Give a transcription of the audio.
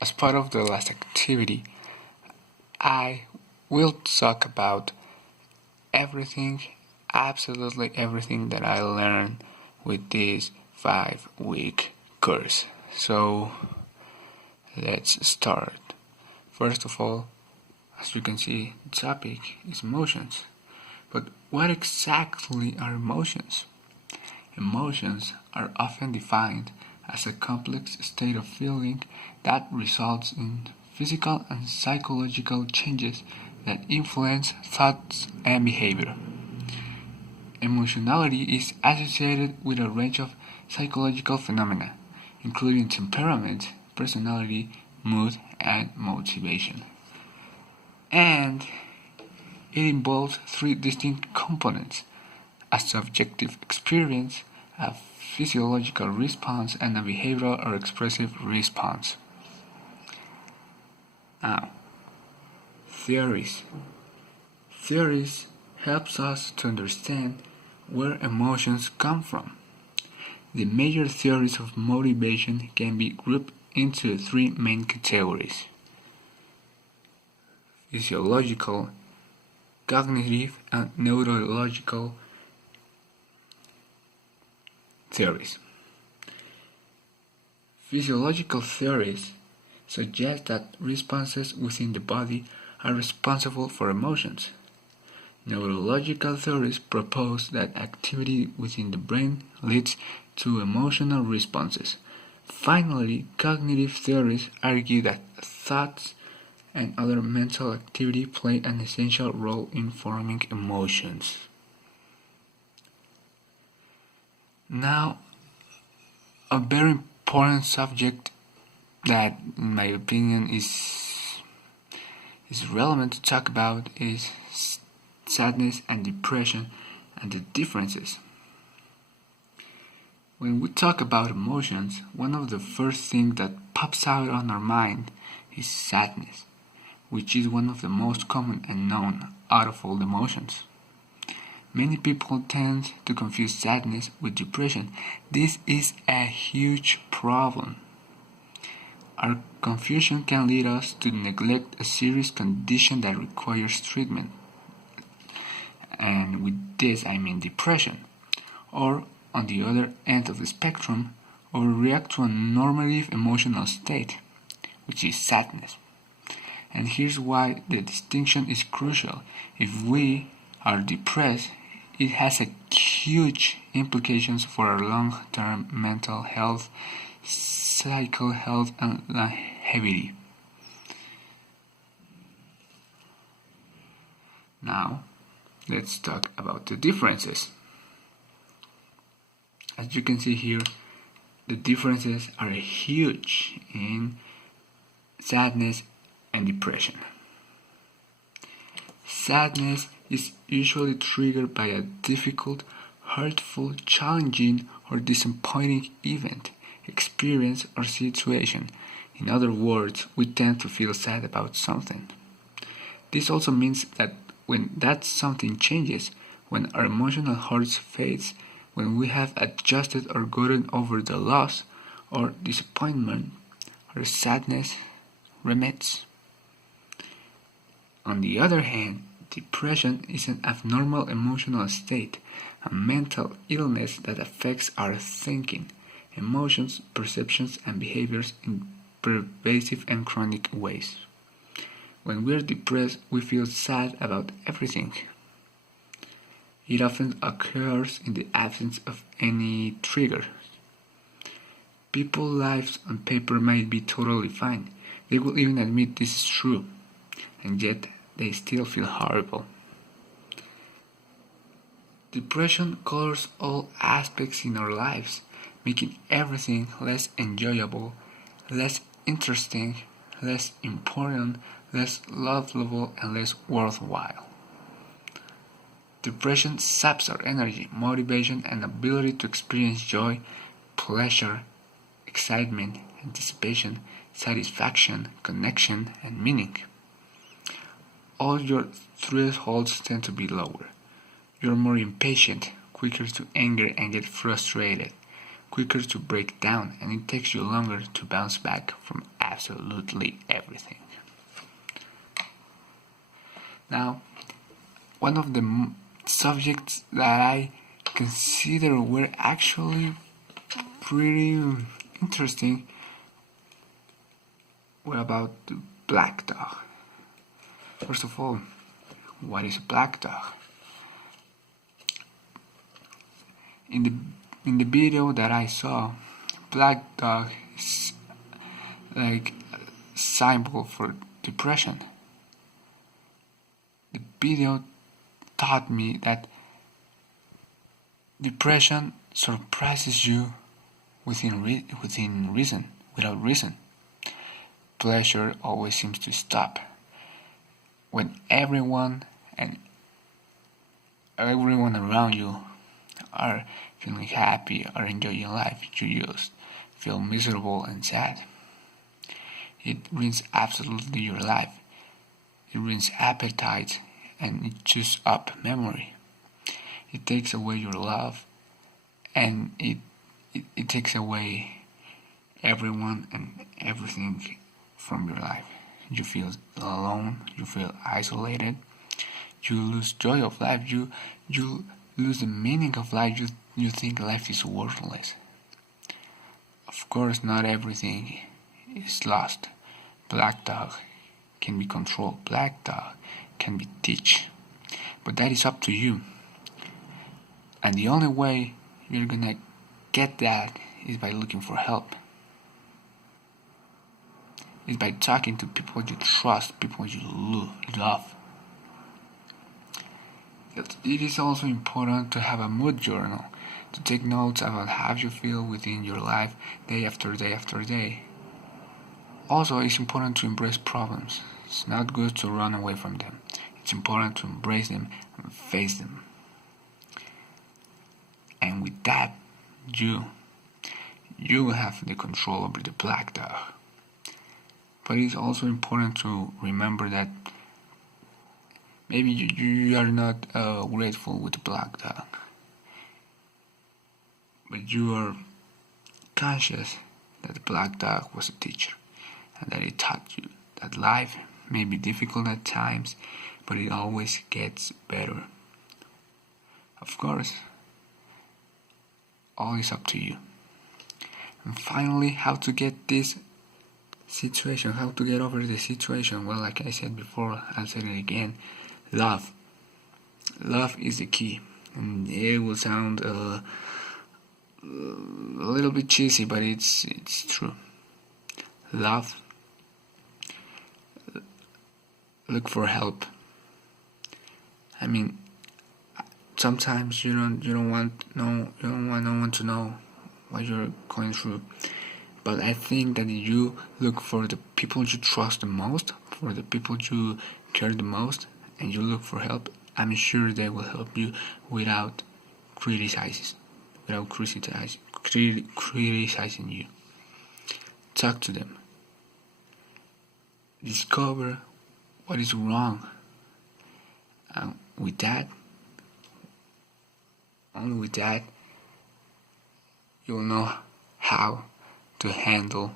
as part of the last activity, I will talk about everything, absolutely everything that I learned with this 5-week course. So let's start. First of all, as you can see, the topic is emotions. But what exactly are emotions? Emotions are often defined as a complex state of feeling that results in physical and psychological changes that influence thoughts and behavior. Emotionality is associated with a range of psychological phenomena, including temperament, personality, mood, and motivation. And it involves three distinct components: a subjective experience, a physiological response, and a behavioral or expressive response. Now, theories. Theories helps us to understand where emotions come from. The major theories of motivation can be grouped into three main categories: physiological, cognitive, and neurological theories. Physiological theories suggest that responses within the body are responsible for emotions. Neurological theories propose that activity within the brain leads to emotional responses. Finally, cognitive theories argue that thoughts and other mental activity play an essential role in forming emotions. Now, a very important subject that, in my opinion, is relevant to talk about is sadness and depression and the differences. When we talk about emotions, one of the first things that pops out on our mind is sadness, which is one of the most common and known out of all emotions. Many people tend to confuse sadness with depression. This is a huge problem. Our confusion can lead us to neglect a serious condition that requires treatment. And with this I mean depression. Or, on the other end of the spectrum, overreact to a normative emotional state, which is sadness. And here's why the distinction is crucial. If we are depressed, it has a huge implications for our long-term mental health, psychical health, and longevity. Now, let's talk about the differences. As you can see here, the differences are huge in sadness and depression. Sadness is usually triggered by a difficult, hurtful, challenging, or disappointing event, experience, or situation. In other words, we tend to feel sad about something. This also means that when that something changes, when our emotional hurt fades, when we have adjusted or gotten over the loss or disappointment, our sadness remits. On the other hand, depression is an abnormal emotional state, a mental illness that affects our thinking, emotions, perceptions, and behaviors in pervasive and chronic ways. When we're depressed, we feel sad about everything. It often occurs in the absence of any trigger. People's lives on paper might be totally fine. They will even admit this is true, and yet they still feel horrible. Depression colors all aspects in our lives, making everything less enjoyable, less interesting, less important, less lovable, and less worthwhile. Depression saps our energy, motivation, and ability to experience joy, pleasure, excitement, anticipation, satisfaction, connection, and meaning. All your thresholds tend to be lower. You're more impatient, quicker to anger and get frustrated, quicker to break down, and it takes you longer to bounce back from absolutely everything. Now, one of the subjects that I consider were actually pretty interesting were about the black dog. First of all, what is a black dog? In the video that I saw, black dog is like a symbol for depression. The video taught me that depression surprises you within reason, without reason. Pleasure always seems to stop when everyone around you are feeling happy or enjoying life. You just feel miserable and sad. It ruins absolutely your life. It ruins appetite and it chews up memory. It takes away your love and it takes away everyone and everything from your life. You feel alone, you feel isolated, you lose joy of life, you lose the meaning of life, you think life is worthless. Of course, not everything is lost. Black dog can be controlled, black dog can be teach, but that is up to you. And the only way you're gonna get that is by looking for help. Is by talking to people you trust, people you love. It is also important to have a mood journal, to take notes about how you feel within your life day after day after day. Also, it's important to embrace problems. It's not good to run away from them. It's important to embrace them and face them. And with that, you will have the control over the black dog. But it's also important to remember that maybe you are not grateful with the black dog, but you are conscious that the black dog was a teacher and that it taught you that life may be difficult at times, but it always gets better. Of course, all is up to you. And finally, how to get this situation, how to get over the situation? Well, like I said before, I'll say it again. Love is the key, and it will sound a little bit cheesy, but it's true. Love. Look for help. I mean, sometimes you don't want no one to know what you're going through. But I think that you look for the people you trust the most, for the people you care the most, and you look for help. I'm sure they will help you without criticizing you. Talk to them. Discover what is wrong. And only with that, you'll know how to handle